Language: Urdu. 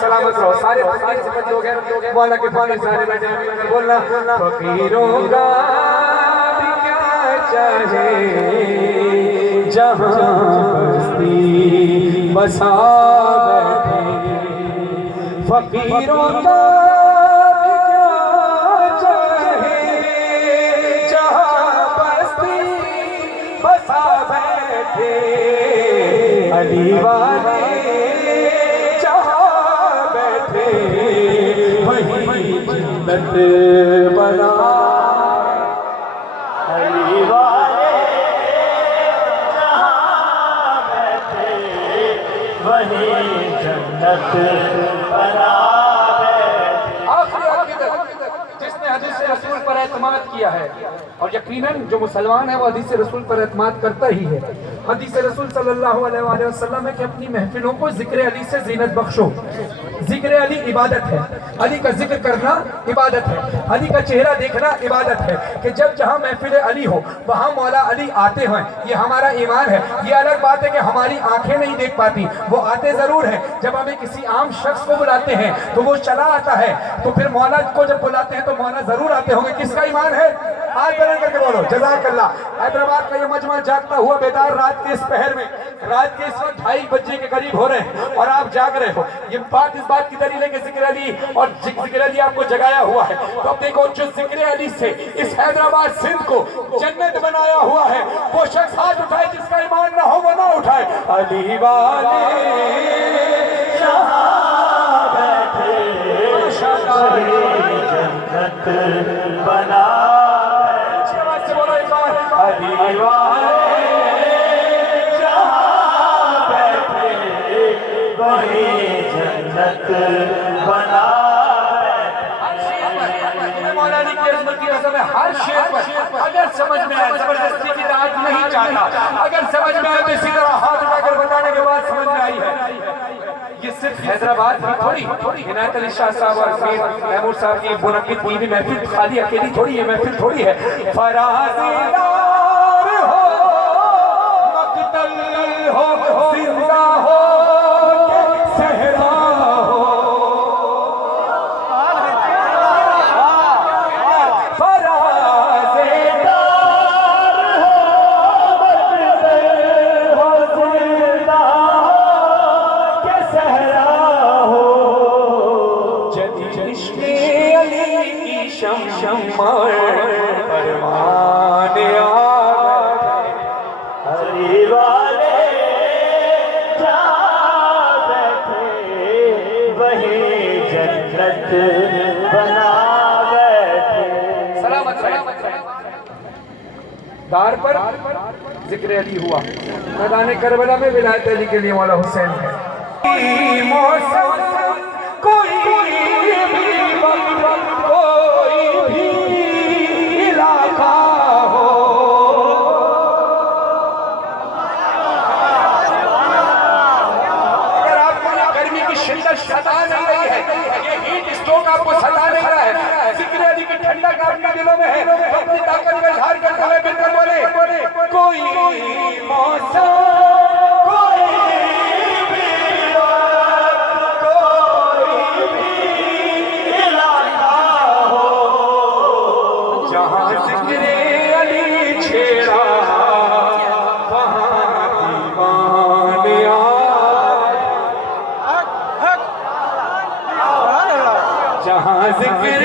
سلامت رہو سارے فقیر سمجھ لوگ ہیں مولا کے فانے سارے بیٹھے ہیں بولنا فقیروں کا بھی کیا چاہے جہاں بستی بسا بیٹھے فقیروں کا بھی کیا چاہے جہاں بستی بسا بیٹھے علی والے جنت بنا علی والے جہاں بیٹھے وہی جنت بنا جس نے حدیث رسول پر اعتماد کیا ہے اور یقیناً جو مسلمان ہے وہ حدیث رسول پر اعتماد کرتا ہی ہے. حدیث رسول صلی اللہ علیہ وآلہ وسلم ہے کہ اپنی محفلوں کو ذکر علی سے زینت بخشو. ذکر علی عبادت ہے, علی کا ذکر کرنا عبادت ہے, علی کا چہرہ دیکھنا عبادت ہے کہ جب جہاں محفل علی ہو وہاں مولا علی آتے ہیں. یہ ہمارا ایمان ہے. یہ الگ بات ہے کہ ہماری آنکھیں نہیں دیکھ پاتی, وہ آتے ضرور ہیں. جب ہمیں کسی عام شخص کو بلاتے ہیں تو وہ چلا آتا ہے, تو پھر مولا کو جب بلاتے ہیں تو مولا ضرور آتے ہوں گے. کس کا ایمان ہے؟ آج بلند کر کے بولو جزاک اللہ. حیدرآباد کا یہ مجمع جاگتا ہوا بیدار رات کے اس پہر میں, رات کے اس وقت 2:30 بجے کے قریب ہو رہے ہیں اور آپ جاگ رہے ہو. یہ بات اس بات کی دلیل ہے کہ ذکر علی اور ذکر علی آپ کو جگایا ہوا ہے. تو اب دیکھو جو ذکر علی سے اس حیدرآباد سندھ کو جنت بنایا ہوا ہے وہ شخص ہاتھ اٹھائے جس کا ایمان نہ ہو وہ نہ اٹھائے. علی والے جہاں بیٹھے جنت بنا علی والے جہاں بیٹھے وہی جنت بنا. مولا علی کی عظمت کی قسم ہے ہر شعر پر اگر سمجھ میں آئے, زبردستی کی دعوت نہیں چاہتا, اگر سمجھ میں آئے تو اسی طرح ہاتھ اٹھا کر بتانے کے بعد سمجھ میں آئی ہے. یہ صرف حیدرآباد کی تھوڑی, عنایت علی شاہ صاحب اور محمود صاحب کی منعقد کی بھی محفل خالی اکیلی تھوڑی ہے, محفل تھوڑی ہے. فرازی دار ہو مقتل ہو زندہ ہو صحرا ہو, فرازی دار ہو مقتل ہو زندہ ہو صحرا ہو, جدید عشق علی کی شمع پروان علی والے جہاں بیٹھے وہی جنت بنا بیٹھے. سلامت دار پر ذکر علی ہوا. میدان کربلا میں ولایت علی کے لیے مولا حسین ہے. موسم کوئی بھی وقت کوئی بھی علاقہ ہو, اگر آپ کو یہ گرمی کی شدت ستا نہیں رہی ہے, یہ ہیٹ اسٹروک آپ کو ستا نہیں رہا ہے, ذکر علی کی ٹھنڈک آپ کے دلوں میں ہے, اپنی طاقت کا اظہار کرتے ہوئے مل کر بولے کوئی موسم کوئی بھی وقت کوئی بھی علاقہ ہو, جہاں ذکر علی چھیڑا وہاں دیوان آئے, جہاں ذکر